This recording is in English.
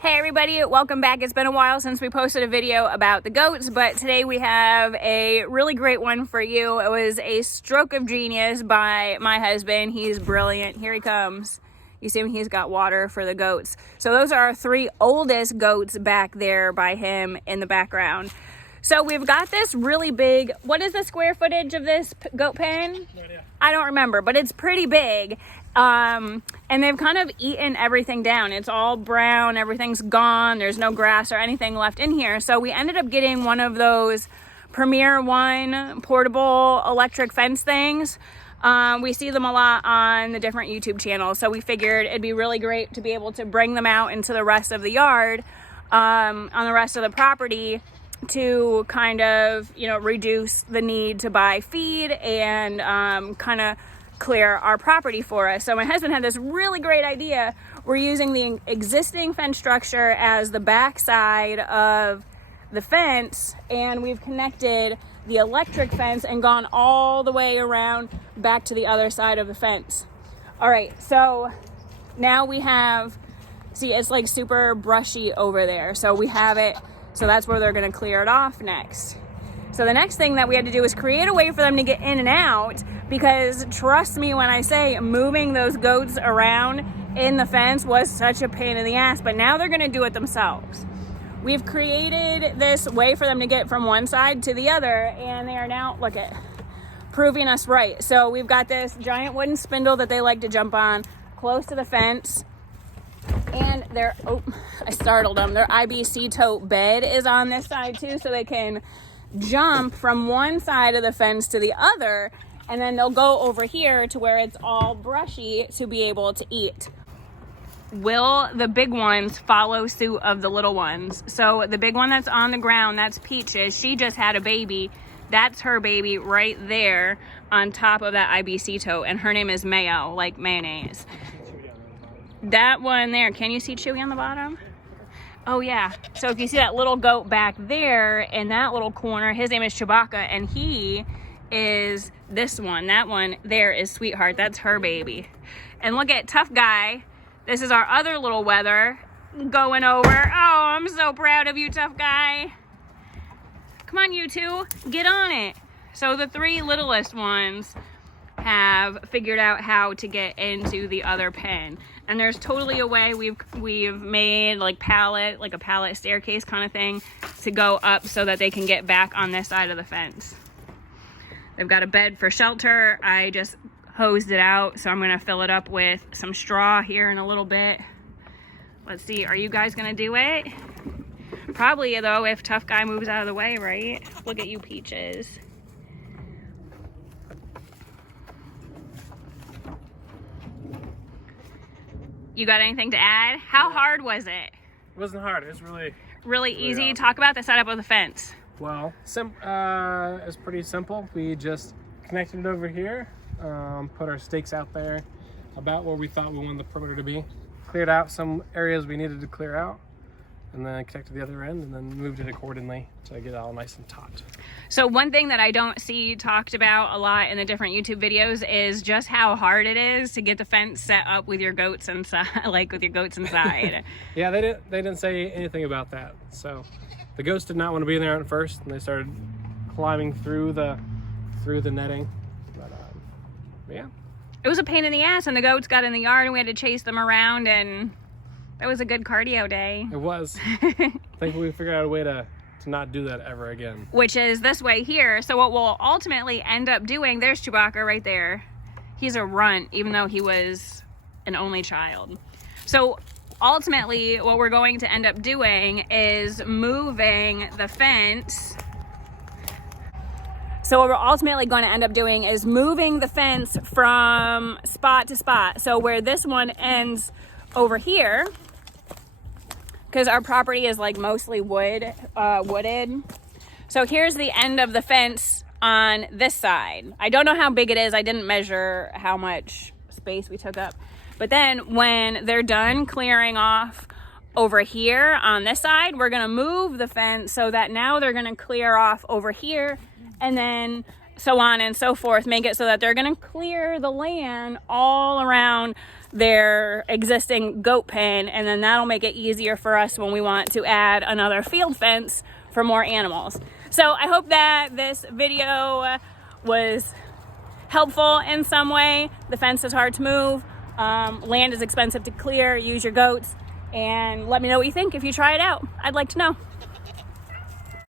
Hey everybody, welcome back. It's been a while since we posted a video about the goats, but today we have a really great one for you. It was a stroke of genius by my husband. He's brilliant. Here he comes. You see him, he's got water for the goats. So those are our three oldest goats back there by him in the background. So we've got this really big, what is the square footage of this goat pen? No idea. I don't remember, but it's pretty big. And they've kind of eaten everything down. It's all brown, everything's gone. There's no grass or anything left in here. So we ended up getting one of those Premier One portable electric fence things. We see them a lot on the different YouTube channels. So we figured it'd be really great to be able to bring them out into the rest of the yard, on the rest of the property, to kind of, reduce the need to buy feed and kind of clear our property for us. So my husband had this really great idea. We're using the existing fence structure as the back side of the fence, and we've connected the electric fence and gone all the way around back to the other side of the fence. All right, so now we have, see, it's like super brushy over there. So we have it, so that's where they're gonna clear it off next. So the next thing that we had to do was create a way for them to get in and out, because trust me when I say moving those goats around in the fence was such a pain in the ass, but now they're gonna do it themselves. We've created this way for them to get from one side to the other, and they are now, look at, proving us right. So we've got this giant wooden spindle that they like to jump on close to the fence. And their, oh, I startled them. Their IBC tote bed is on this side too, so they can jump from one side of the fence to the other, and then they'll go over here to where it's all brushy to be able to eat. Will the big ones follow suit of the little ones? So the big one that's on the ground, that's Peaches. She just had a baby. That's her baby right there on top of that IBC tote, and her name is Mayo, like mayonnaise. That one there, can you see Chewy on the bottom? Oh yeah, so if you see that little goat back there in that little corner, his name is Chewbacca, and he is this one. That one there is Sweetheart, that's her baby. And look at Tough Guy. This is our other little Weather going over. Oh, I'm so proud of you, Tough Guy. Come on, you two, get on it. So the three littlest ones have figured out how to get into the other pen, and there's totally a way we've made like a pallet staircase kind of thing to go up so that they can get back on this side of the fence. They've got a bed for shelter. I just hosed it out, so I'm gonna fill it up with some straw here in a little bit. Let's see, are you guys gonna do it? Probably, though, if Tough Guy moves out of the way, right? Look at you, Peaches. You got anything to add? How hard was it? It wasn't hard. It was Really easy. awesome. Talk about the setup of the fence. Well, it's pretty simple. We just connected it over here, put our stakes out there about where we thought we wanted the perimeter to be, cleared out some areas we needed to clear out, and then connected the other end, and then moved it accordingly to get it all nice and taut. So one thing that I don't see talked about a lot in the different YouTube videos is just how hard it is to get the fence set up with your goats inside, like with your goats inside. Yeah, they didn't say anything about that. So the goats did not want to be in there at first, and they started climbing through the netting. But yeah, It was a pain in the ass, and the goats got in the yard, and we had to chase them around, and that was a good cardio day. it was. I think we figured out a way to not do that ever again. Which is this way here. So what we'll ultimately end up doing, there's Chewbacca right there. He's a runt, even though he was an only child. So ultimately, what we're going to end up doing is moving the fence. So what we're ultimately going to end up doing is moving the fence from spot to spot. So where this one ends over here, because our property is like mostly wooded. So here's the end of the fence on this side. I don't know how big it is. I didn't measure how much space we took up. But then when they're done clearing off over here on this side, we're gonna move the fence so that now they're gonna clear off over here, and then so on and so forth, make it so that they're going to clear the land all around their existing goat pen, and then that'll make it easier for us when we want to add another field fence for more animals. So I hope that this video was helpful in some way. The fence is hard to move, land is expensive to clear. Use your goats, and let me know what you think if you try it out. I'd like to know.